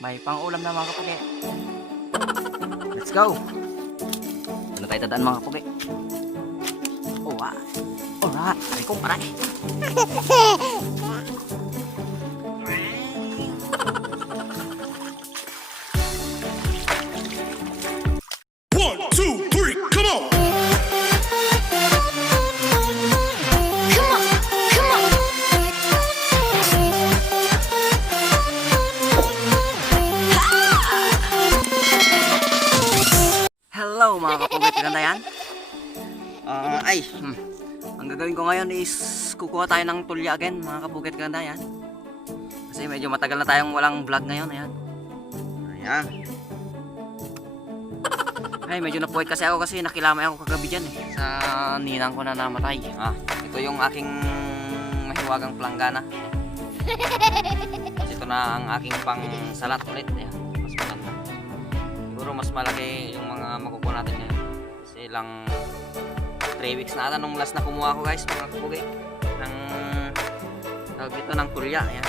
May pang-ulam na mga kapugi. Let's go! Ano tayo tadaan mga kapugi? Alright! Ay ko, aray! One, two, three, come on! Hello mga kapugit, ganda yan? Ang gagawin ko ngayon is kukuha tayo ng tulya again mga kapugit, ganda yan. Kasi medyo matagal na tayong walang vlog ngayon, ayan. Ayan. Ay, medyo napuwit kasi ako kasi nakilamay ako kagabi dyan sa ninang ko na namatay. Ito yung aking mahiwagang planggana. Ito na ang aking pang salat ulit. Ayan, mas maganda. Siguro mas malaki yung mga makukuha natin ngayon. Kasi lang 3 weeks na ata nung last na kumuha ko guys mga kapugi. Ng tawag dito ng tulya. Ayan.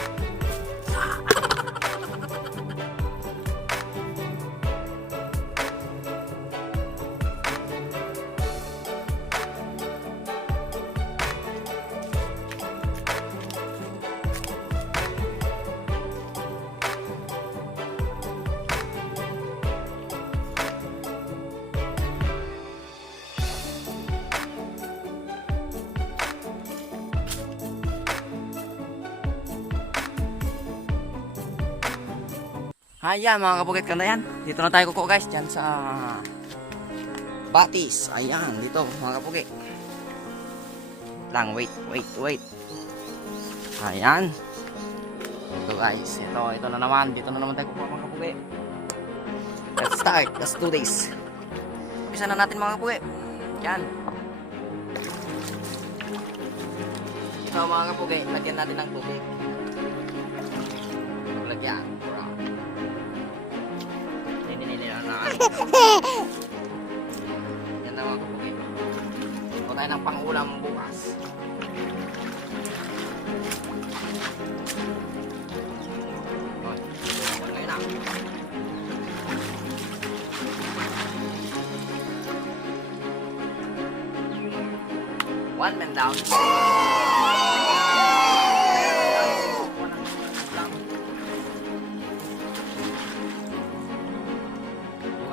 Ayan mga kabukit, ganda yan. Dito na tayo kuko guys, dyan sa Batis. Ayan, dito mga kabukit. Lang, wait. Ayan. Ito guys, ito na naman. Dito na naman tayo kuko mga kabukit. Let's start, let's do this. Umpisa na natin mga kabukit. Yan. Ito mga kabukit, lagyan natin ng tubig. Lagyan. Yan na mga kapugi. Ito tayo ng pang-ulam bukas. Okay na. One man down.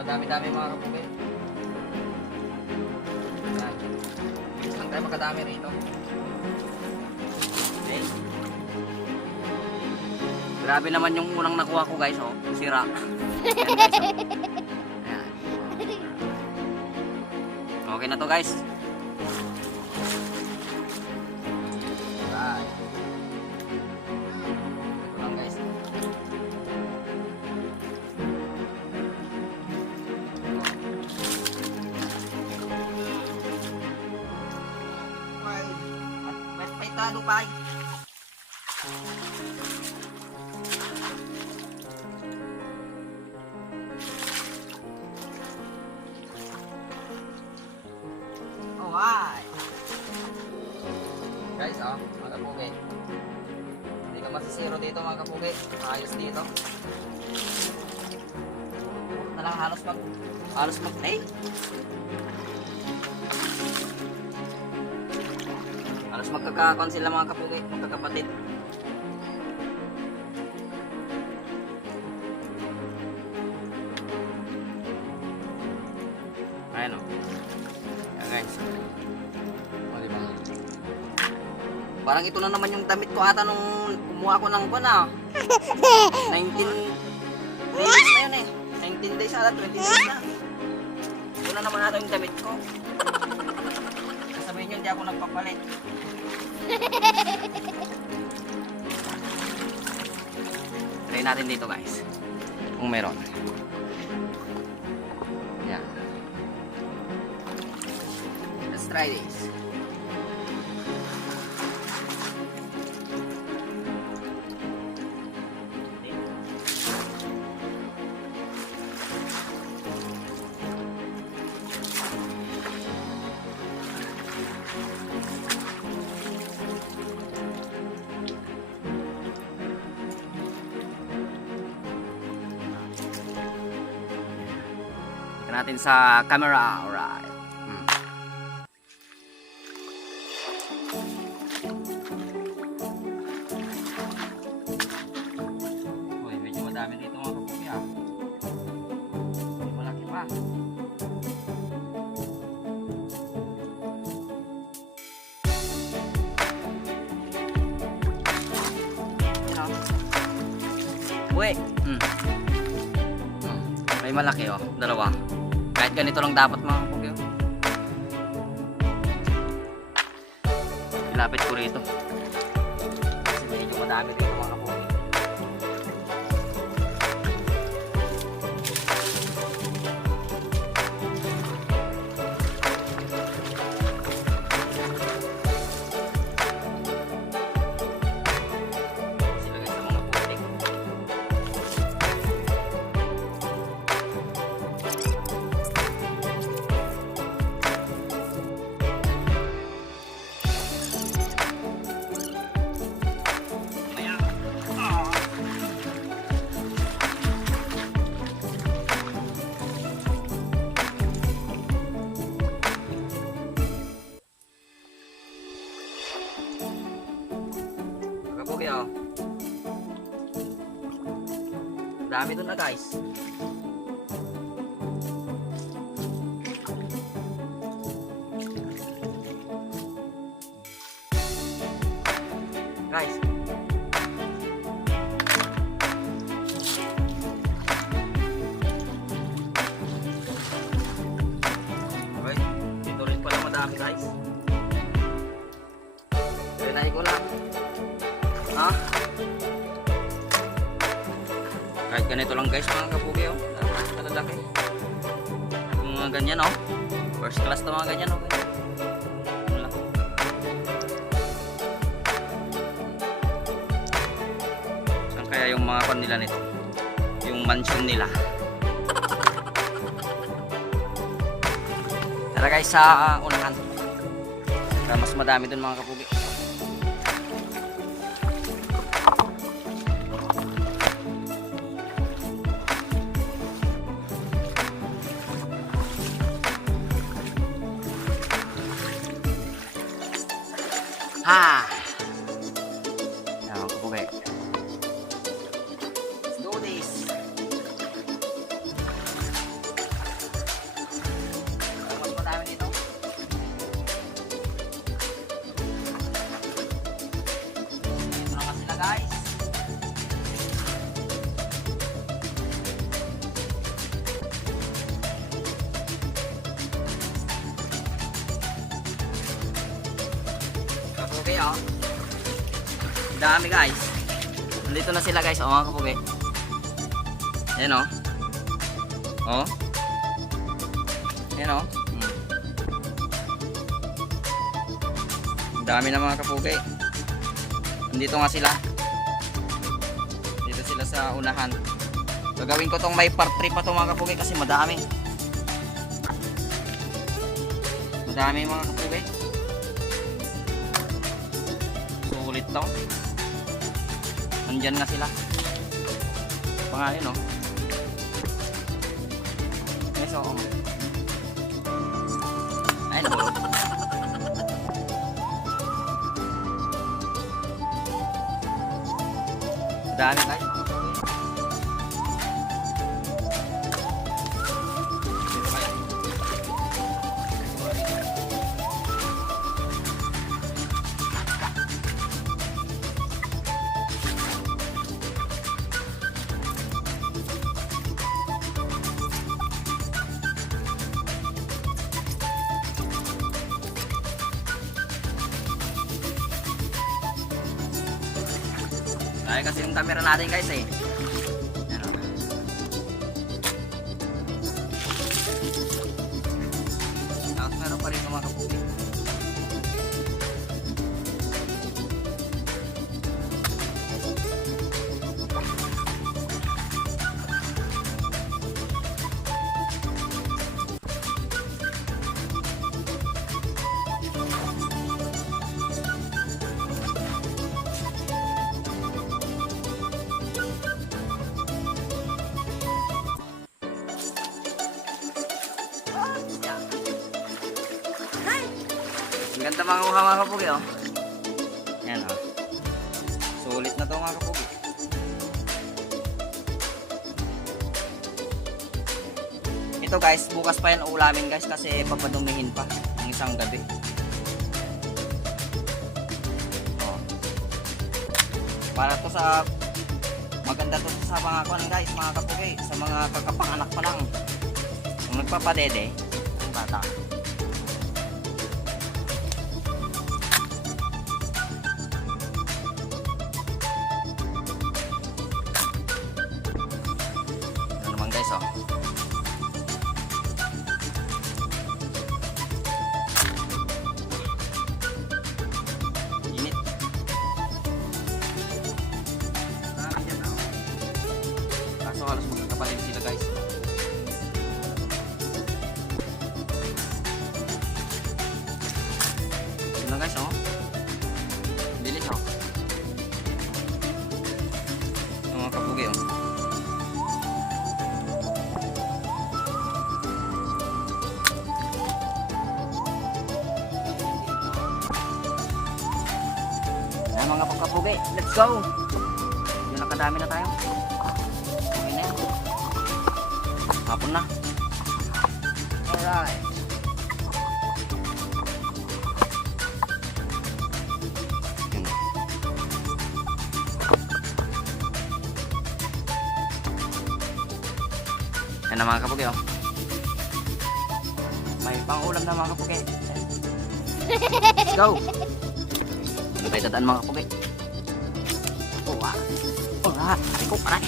Dami-dami mga kapugi. Lang tayo makadami rito. Okay. Grabe naman yung unang nakuha ko guys, oh. Sira. Ayan, guys, oh. Ayan. Okay na to guys. Right. Ito lang guys. Lupay. Alright. Guys, mga kapugi. Hindi ka masisiro dito mga kapugi. Ayos dito. Na lang halos mag-play. Halos magkakakon sila mga kapugi, magkakapatid. Ayan o. Ayan guys. O diba? Parang ito na naman yung damit ko ata nung kumuha ko ng buwan 19 days na yun 19 days ata, 20 days na. Ito na naman ata yung damit ko. Sabihin nyo hindi ako nagpapalit. Try natin dito guys kung meron. Yan. Let's try this. natin sa camera. Alright. Uy, medyo madami dito mga kapugi ah. Malaki pa. Uy. May malaki oh, dalawa. Kahit ganito lang dapat mga kapugi oh. Ilapit ko rito. Kasi medyo madami dito mga kapugi. Silagay sa mga putik. Kapugi oh. Dami doon na guys. Guys. Okay, dito rin pala madami guys. Trinay ko lang. Ha? Kahit ganito lang guys mga kapugi oh. Kalalaki. Yung mga ganyan oh. First class na mga ganyan oh. Wala. Saan kaya yung mga kon nila nito? Yung mansion nila. Tara guys sa unahan. Para mas madami dun mga kapugi. Ha! Ayan, kapugi. Let's do this. Mas madami dito. Ito na sila guys. Kapugi oh. Dami guys. Nandito na sila guys oh mga kapugi. Ayan oh. Oh. Ayan oh. Dami na mga kapugi. Nandito nga sila. Dito sila sa unahan. Gagawin ko tong may part 3 pa to mga kapugi kasi madami. Madami mga kapugi. Sulit to. Nandyan nga sila. Pangalan no. Yes oo. Ay nahulog. Dami guys. Ay kasi yung camera natin guys eh. Yan o. Tapos meron pa rin mga kapugi. Ganda mga kuha mga kapugi, oh. Yan, oh. Sulit na to mga kapugi. Ito guys, bukas pa yan ulamin guys kasi papadumihin pa ng isang gabi. Oh. Para to sa maganda to sa mga kuwan guys, mga kapugi, sa mga kakapanganak pa lang. Kung nagpapadede, ang bata. Ano naman guys, oh. Init. Yan, oh. Kaso halos magkakapalit sila guys. Yun lang guys, oh. Bilis, oh. Yung mga kapugi, oh. Ayan mga kapugi, let's go! Yun, nakadami na tayo. Okay na yan. Hapon na. Alright. Yun. Yan na mga kapugi, oh. May pang-ulam na mga kapugi. Let's go! Ano tayo dadaan mga kapugi? Oh, ay ko, aray.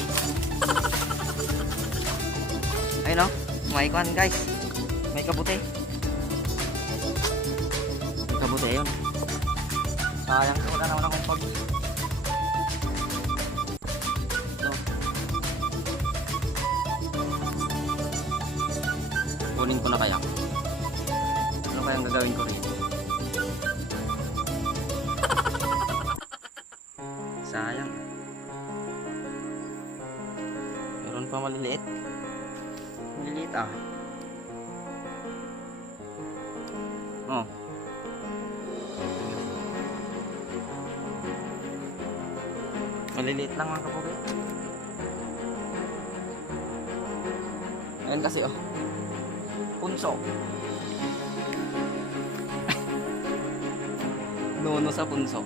Ayun, oh. May kuhan guys. May kabute. May kabute yun. Sayang ko, wala naman akong pag. Ito. Kunin ko na kaya. Ano kayang gagawin ko rin? Sayang. Meron pa maliliit. Maliliit, ah. Oh. Maliliit lang mga kapugi. Ayan kasi, oh. Punso. Nuno sa punso.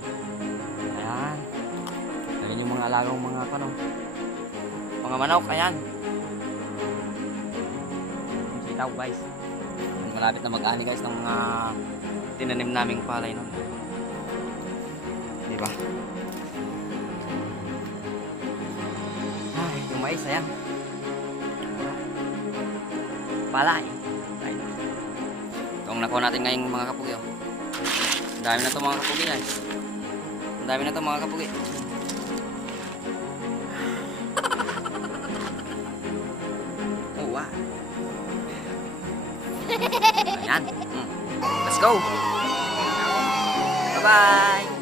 Ayan. Ayan yung mga alagang mga ano, mga manok. Ayan. Yung sitaw guys. Malapit na mag-ani guys ng mga tinanim naming palay nun. Diba? Ay, yung mais, ayan. Palay. Ayan. Itong nakuha natin ngayong mga kapugi, oh. Ang dami na ito mga kapugi guys. Ang dami na ito mga kapugi. Oh, wow. Ayan. Let's go. Bye-bye.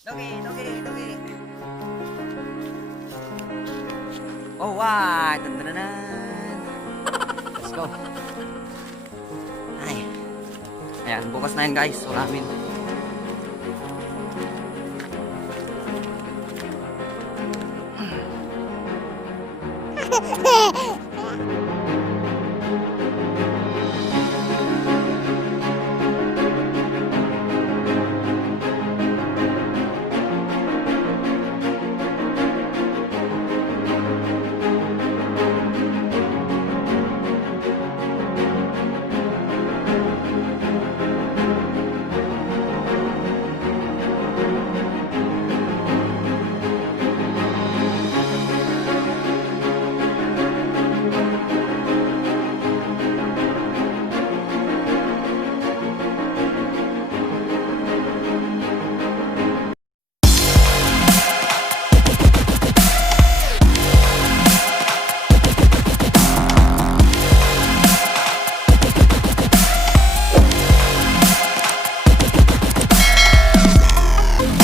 Dogi. Oh, wow. Tandananan. Let's go. Ay. Ayan, bukas na yan guys. Ulamin.